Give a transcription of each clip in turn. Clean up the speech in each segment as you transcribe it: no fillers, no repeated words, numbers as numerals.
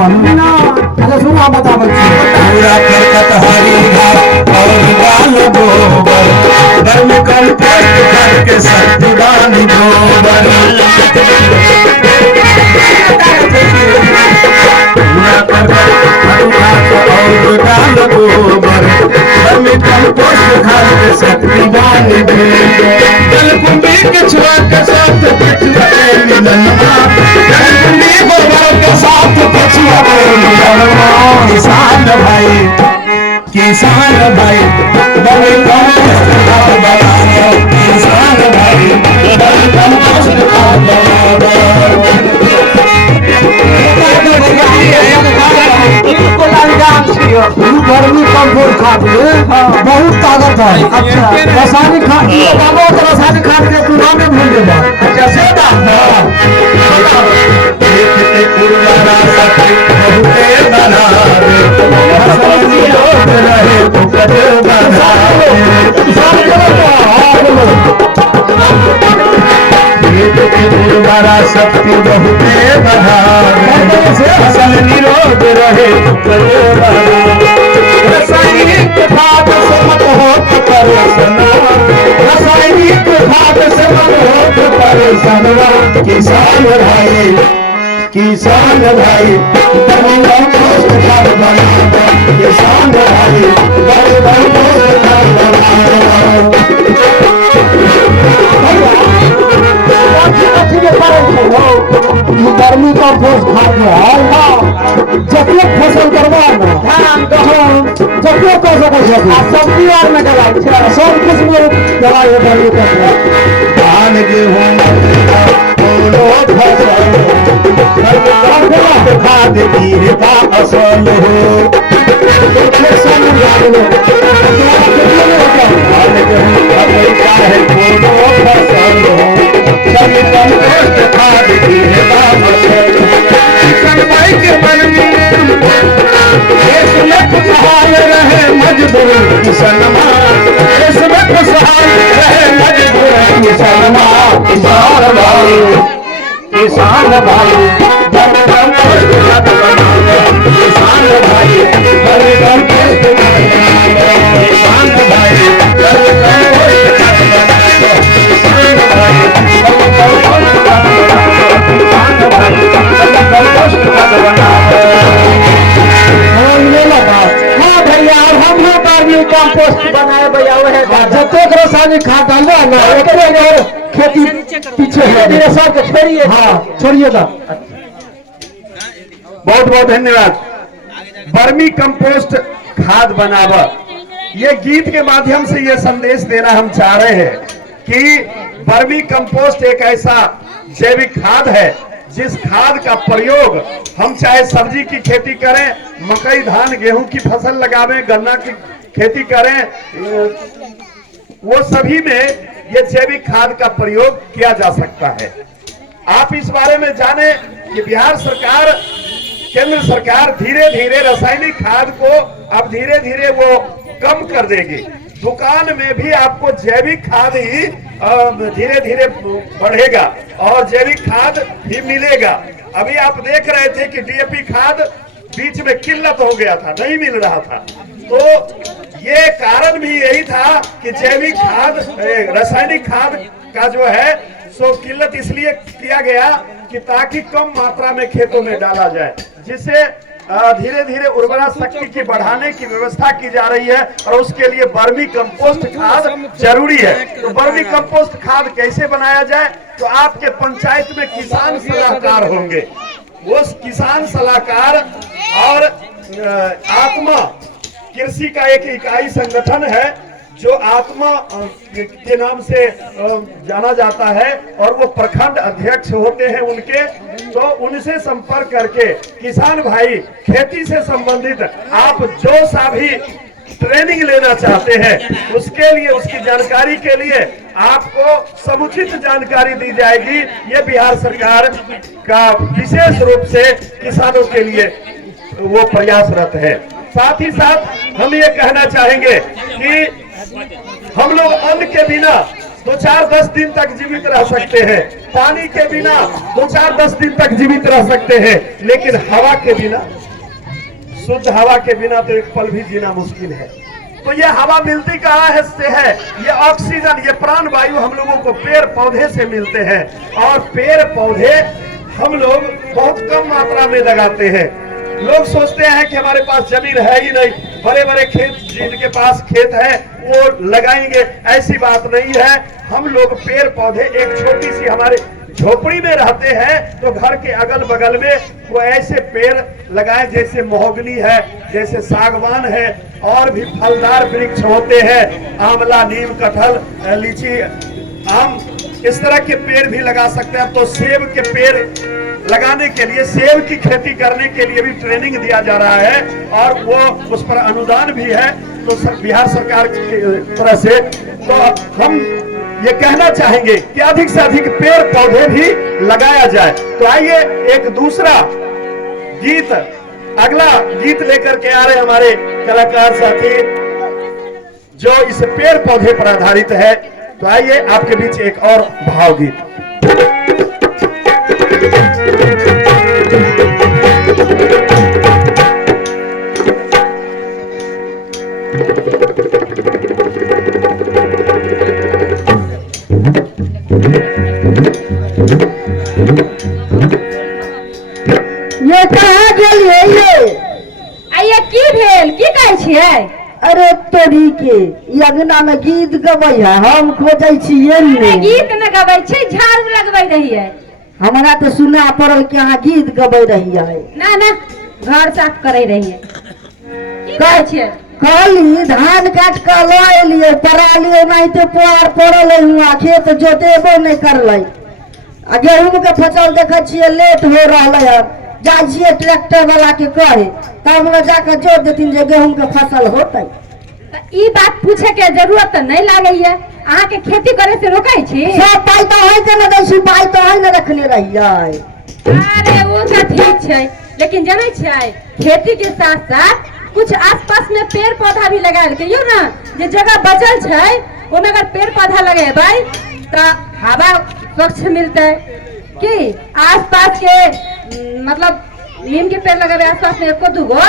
अच्छा सुना बता बच्चे। पूरा करकट हरी घास और डाल गोबर, घर में कंपोस्ट करके शक्ति डाली गोबर। पूरा करकट हरी घास और डाल गोबर, घर में कंपोस्ट करके शक्ति डाली गोबर। जलकुंभी के छुआ के साथ पिछुआ मिलनवा, जलकुंभी गोबर के साथ पिछुआ मिलनवा। किसान भाई बड़े कंपोस्ट खाद बनाओ, किसान भाई बड़े कंपोस्ट खाद बनाओ। गर्मी कंपोस्ट खाद में बहुत ताकत है। अच्छा रासायनिक खाद रासायनिक खाद के तुलना में भूल गया। अच्छा से उर्वरा शक्ति बहुते बढ़ावे, फसल निरोग रहे। रासायनिक खाद से मत होत परेशान, रासायनिक खाद से मत होत परेशान। किसान भाई बड़े कंपोस्ट खाद बनाओ, किसान भाई बड़े कंपोस्ट खाद बनाओ। गर्मी कंपोस्ट खाद है जतिया फसल करवा जतिया कर सको सब्जी और में दवाई सब किस्म में दवाई है गर्मी कंपोस्ट। धान गेहूँ खाद कीड़े का असल हो, धान गेहूँ चाहे कोनो फसल हो, सब कंपोस्ट खाद कीड़े का असल हो। समय के मन में देश में खुशहाल रहे मजदूर किसनमा, देश में खुशहाल रहे मजदूर किसनमा। किसान भाई बड़े कंपोस्ट खाद बनाओ, किसान भाई बड़े कंपोस्ट खाद बनाओ, किसान भाई बड़े कंपोस्ट खाद बनाओ, किसान भाई बड़े कंपोस्ट खाद बनाओ, किसान भाई बड़े कंपोस्ट खाद बनाओ। हाँ भैया अब हम लोग गर्मी कंपोस्ट बनाए भैया वह जतेक रासायनिक खाद डालो ना एक खेती पीछे है सब छोड़िए। हाँ छोड़िएगा। बहुत बहुत धन्यवाद। वर्मी कंपोस्ट खाद बनावा, ये गीत के माध्यम से ये संदेश देना हम चाह रहे हैं कि वर्मी कंपोस्ट एक ऐसा जैविक खाद है जिस खाद का प्रयोग हम चाहे सब्जी की खेती करें, मकई धान गेहूं की फसल लगावें, गन्ना की खेती करें, वो सभी में ये जैविक खाद का प्रयोग किया जा सकता है। आप इस बारे में जाने कि बिहार सरकार, केंद्र सरकार धीरे धीरे रासायनिक खाद को अब धीरे धीरे वो कम कर देगी। दुकान में भी आपको जैविक खाद ही धीरे धीरे बढ़ेगा और जैविक खाद भी मिलेगा। अभी आप देख रहे थे कि डीएपी खाद बीच में किल्लत हो गया था, नहीं मिल रहा था, तो ये कारण भी यही था कि जैविक खाद रासायनिक खाद का जो है सो किल्लत इसलिए किया गया कि ताकि कम मात्रा में खेतों में डाला जाए, जिससे धीरे धीरे उर्वरा शक्ति की बढ़ाने की व्यवस्था की जा रही है और उसके लिए वर्मी कंपोस्ट खाद जरूरी है। तो वर्मी कंपोस्ट खाद कैसे बनाया जाए, तो आपके पंचायत में किसान सलाहकार होंगे, वो किसान सलाहकार और आत्मा कृषि का एक इकाई संगठन है जो आत्मा के नाम से जाना जाता है और वो प्रखंड अध्यक्ष होते हैं उनके, तो उनसे संपर्क करके किसान भाई खेती से संबंधित आप जो सा भी ट्रेनिंग लेना चाहते हैं उसके लिए, उसकी जानकारी के लिए आपको समुचित जानकारी दी जाएगी। ये बिहार सरकार का विशेष रूप से किसानों के लिए वो प्रयासरत है। साथ ही साथ हम ये कहना चाहेंगे कि हम लोग अन्न के बिना दो चार 10 दिन तक जीवित रह सकते हैं, पानी के बिना 2-4-10 दिन तक जीवित रह सकते हैं, लेकिन हवा के बिना, शुद्ध हवा के बिना तो एक पल भी जीना मुश्किल है। तो ये हवा मिलती कहाँ से है? ये ऑक्सीजन, ये प्राण वायु हम लोगों को पेड़ पौधे से मिलते हैं, और पेड़ पौधे हम लोग बहुत कम मात्रा में लगाते हैं। लोग सोचते हैं कि हमारे पास जमीन है ही नहीं, बड़े बड़े खेत, जिनके पास खेत है वो लगाएंगे, ऐसी बात नहीं है। हम लोग पेड़ पौधे, एक छोटी सी हमारे झोपड़ी में रहते हैं तो घर के अगल बगल में वो ऐसे पेड़ लगाए, जैसे महोगनी है, जैसे सागवान है, और भी फलदार वृक्ष होते हैं, आंवला, नीम, कटहल, लीची, आम, इस तरह के पेड़ भी लगा सकते हैं। तो सेब के पेड़ लगाने के लिए, सेब की खेती करने के लिए भी ट्रेनिंग दिया जा रहा है, और वो उस पर अनुदान भी है, तो बिहार सरकार की तरह से। तो हम ये कहना चाहेंगे कि अधिक से अधिक पेड़ पौधे भी लगाया जाए। तो आइए एक दूसरा गीत, अगला गीत लेकर के आ रहे हमारे कलाकार साथी, जो इस पेड़ पौधे पर आधारित है। तो आइए आपके बीच एक और भावगीत। ये कहाँ गेलिए ये? आइए की भेल, की कहै छियै? अरे तोरी के ई अंगना में गीत गबै है, हम खोजै छियै अरे ने। गीत न गबै छै, झाड़ू लगबै रहियै। हमरा तो सुना पड़ल कि अहाँ गीत गबै रहियै। ना ना, घर साफ करै रहियै। की कहै छियै? कहली धान काट के लो एलियै, परालियै नहीं तो पुआर पड़ल है, हुआ खेत जोतेबो नहीं करलै। आ गेहूं के फसल देखै छियै लेट हो रहलै है, जाइ छियै ट्रैक्टर वाला के कहे, तब हमरा जाके जोत देथिन जे गेहूं के फसल होतै। ई बात पूछे के जरूरत त नहीं लागैया। अहाँ के खेती करे से रोकै छी? सब पाई तो है के न दै छी, पाई तो है न रखने रहियै। अरे वो तो ठीक छै, लेकिन जानै छियै खेती के साथ साथ कुछ आसपास में पेड़ पौधा भी लगाएल करियो ना। जे जगह बचल छै ओमे अगर पेड़ पौधा लगेबै त हवा स्वच्छ मिलतै। कि आसपास के मतलब नीम के पेड़ लगाबे आसपास में एको दूगो,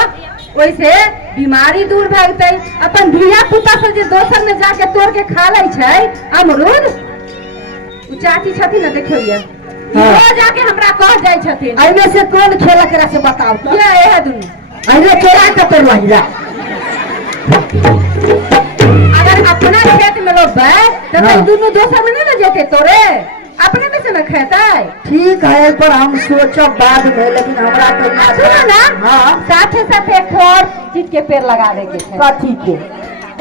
ओइसे बीमारी दूर भागतै। अपन धिया पुता सब जे दोसर में जाके तोड़ के खा लै छै अमरूद, उ चाची छथिन न, देखियो ये रोज जाके हमरा कह जाय छथिन। एमे से कौन खेला करा से बताओ तो? ये एहे दुनु अरे केरा के तोड़ लहिया। अगर अपना खेत में लोबै त हाँ। दुनु दोसर में नहीं न जेते तोड़े, अपने में से न खेतै। ठीक है, पर हम सोचब बाद में, लेकिन हमरा तो ना सुनो ना, हाँ साथे साथे एक और चीज के पेड़ लगावे के छै। कथी के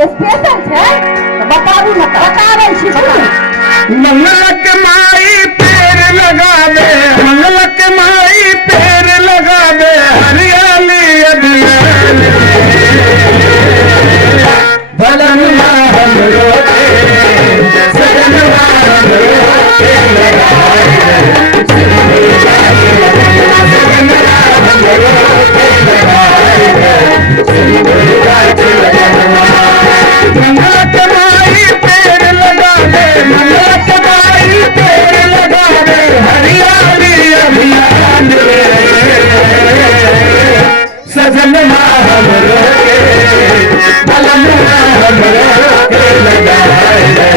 स्पेशल छै, बताबू न। बताबै छी। मंगलक माई पेड़ लगा दे, मंगलक माई पेड़ लगा दे, हरियाली अभियान भलनुमा हमरो के, सजनुमा हमरो के लगाए दे, सजनुमा हमरो के लगाए दे, सजनुमा के लगाए दे। मंगलक माई पेड़ लगा दे, मंगलक माई पेड़ लगा दे, हरियाली अभियान रे, सजनमा हमरो के, भलनुमा हमरो के लगाए दे,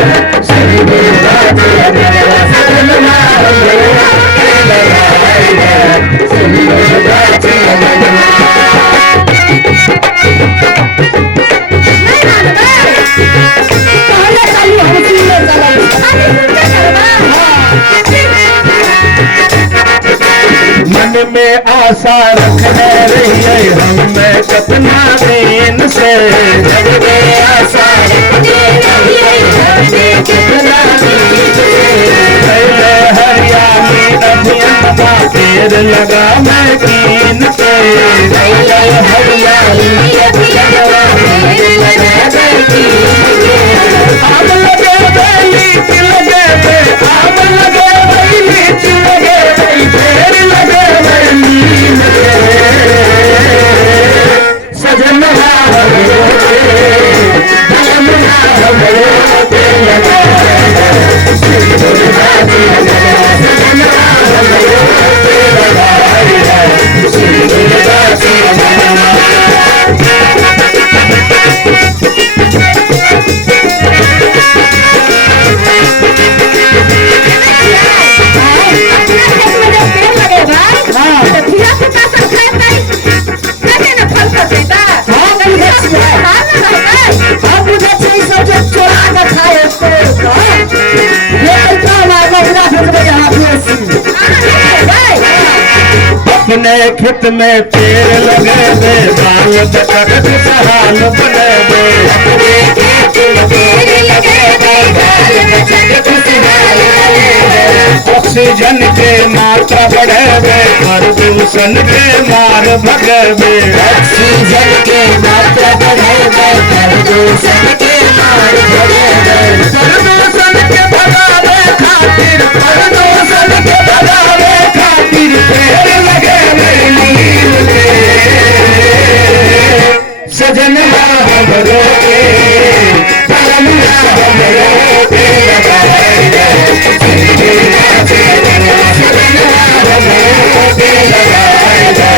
सजनुमा के लगाए दे, सजनमा हमरो के लगाए दे, सजनुमा के लगाए दे। मन में आशा रखने रहिए हमें कितना दिन से, मन में आशा रखने रहिए हमें कितना दिन से, पहले हरियाली अभियान का पेड़ लगा मैं कीन पे, पहले हरियाली अभियान का पेड़ लगा मैं कीन पे, आम लगे बेली लगे बे, आम लगे बेली लगे बे, पेड़ लगे बेली सजनवा हमरो के, भलनुमा हमरो के लगाए दे, अपने खेत में पेड़ लगे दे, बाल बच्चा के खुशहाल बने दे। अपने खेत में पेड़ लगे दे, बाल बच्चा के खुशहाल बने दे। ऑक्सीजन के मात्रा बढ़े दे, प्रदूषण के मार भगे दे। ऑक्सीजन के मात्रा बढ़े दे, प्रदूषण के मार भगे दे। प्रदूषण के भगावे खातिर, प्रदूषण के भगावे खातिर पेड़ लगे नीम के। सजनवा हमरो के, सजनवा हमरो के लगाए दे। सजनवा हमरो के लगाए दे।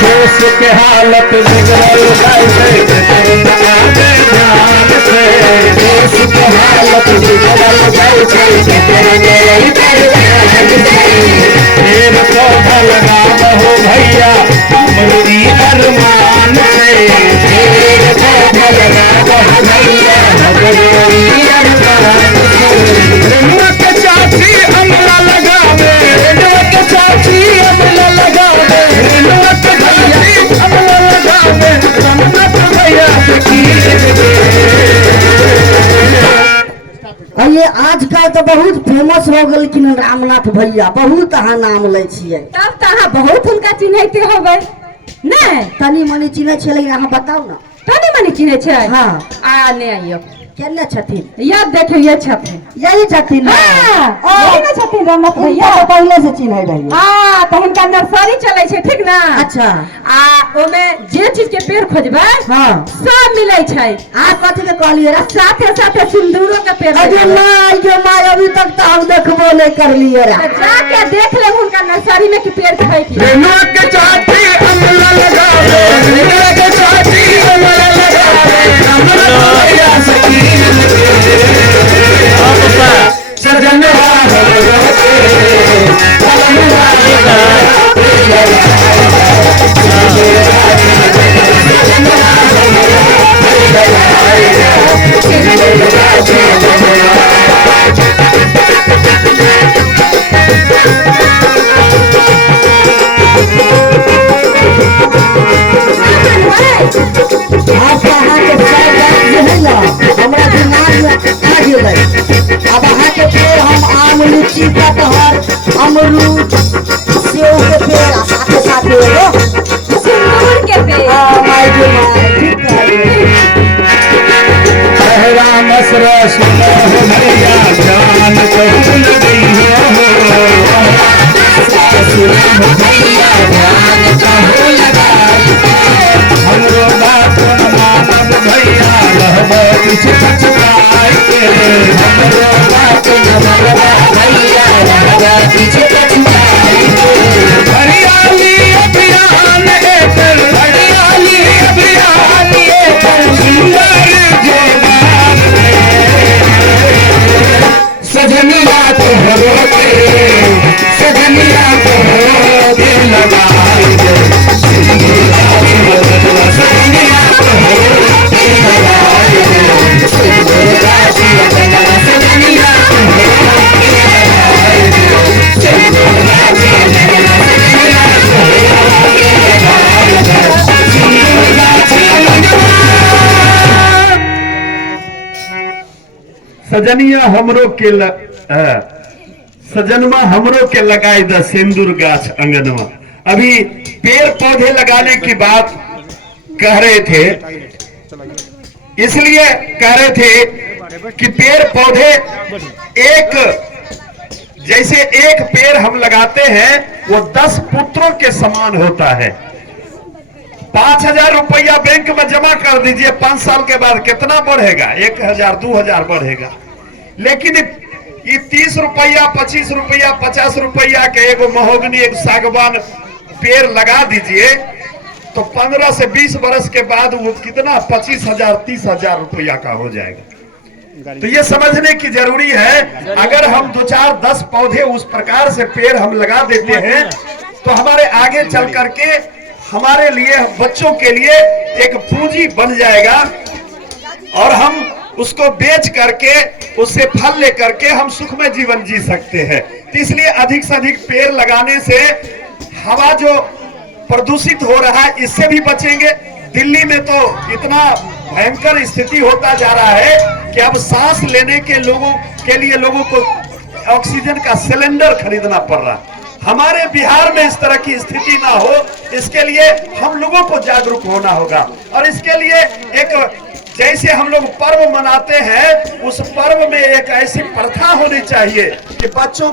देश के हालत बिगड़ल कैसे आगे ध्यान से। देश के हालत बिगड़ल कैसे पेड़ पौधा लगाना हो भैया मजबूरी अरमान से। पेड़ पौधा लगाना हो भैया मजबूरी अरमान से। रेणुआ के चाची अमला लगावे, रेणुआ के चाची अमला लगावे, रेणुआ के चाची अमला लगावे। रमनत भैया ये आजकल तो बहुत फेमस हो गल कि रामनाथ भैया, बहुत अहाँ नाम लै छियै। तब तो अहाँ बहुत हुनका चिन्हते होबै नहीं? तनी मनी चिन्है छियै, लेकिन अहाँ बताउ ना। तनी मनी चिन्है छै? हाँ। आ नहीं आइयो। केने छथिन? याद देखियो ये छथिन। यही छथिन ना? हाँ, यही ना छथिन रामनाथ भैया। तो पहले से चिन्है रहिए। हाँ, तो हुनका नर्सरी चलै छै, ठीक ना? अच्छा। आ ओमे जे चीज के पेड़ खोजबै हाँ सब मिलै छै। आ कथी के कहलिए रे? साथे साथे सिंदूरो के पेड़। अरे माय गे माय, अभी तक तो हम देखबो नहीं करलिए रे। तो जाके देख ले हुनका नर्सरी में कि पेड़ छै कि। रेणुआ के चाची अमला लगावे, रेणुआ के चाची अमला लगावे। रमनत भैया सकीन के सजनवा हमरो के, सजनवा हमरो आप अहाँ के सब बात जे है ना हमरा दिमाग में आ गेलै। अब अहाँ के पेड़ हम आम, लीची, कटहर, अमरूद, सेब के पेड़ आ साथे साथे एगो सिंदूर के पेड़। माय गे माय, ठीक कहलिए। राम असरा सुनो भैया जान कहूँ लगियो हो। सुनो भैया जान कहूँ लगा। हमरो बात न मानब भैया रहबो कुछ पछताए के। हमरो बात न मानब भैया रहबो कुछ पछताए के। हरियाली अभियान एकर, हरियाली अभियान एकर सुंदर जोबान में। सजनिया तोहरो के, सजनिया तोहरो के लगाई दे। सजनिया तोहरो के लगाई दे। सजनिया तोहरो के लगाई दे। सजनिया हमरो के सजनवा हमरो के लगाई द सिंदूर गाछ अंगनवा। अभी पेड़ पौधे लगाने की बात कह रहे थे, इसलिए कह रहे थे कि पेड़ पौधे एक जैसे एक पेड़ हम लगाते हैं वो 10 पुत्रों के समान होता है। 5,000 रुपया बैंक में जमा कर दीजिए, 5 साल के बाद कितना बढ़ेगा? 1,000 2,000 बढ़ेगा। लेकिन ये 30 रुपया 25 रुपया 50 रुपया के एगो महोगनी एक सागवान पेड़ लगा दीजिए तो 15 से 20 बरस के बाद वो कितना 25,000 30,000 रुपया का हो जाएगा। तो ये समझने की जरूरी है, अगर हम 2 4 10 पौधे उस प्रकार से पेड़ हम लगा देते हैं तो हमारे आगे चल करके हमारे लिए, बच्चों के लिए एक पूंजी बन जाएगा और हम उसको बेच करके उससे फल लेकर के हम सुखमय जीवन जी सकते हैं। तो इसलिए अधिक से अधिक पेड़ लगाने से हवा जो प्रदूषित हो रहा है इससे भी बचेंगे। दिल्ली में तो इतना भयंकर स्थिति होता जा रहा है कि अब सांस लेने के लोगों के लिए लोगों को ऑक्सीजन का सिलेंडर खरीदना पड़ रहा है। हमारे बिहार में इस तरह की स्थिति ना हो, इसके लिए हम लोगों को जागरूक होना होगा। और इसके लिए एक, जैसे हम लोग पर्व मनाते हैं उस पर्व में एक ऐसी प्रथा होनी चाहिए कि बच्चों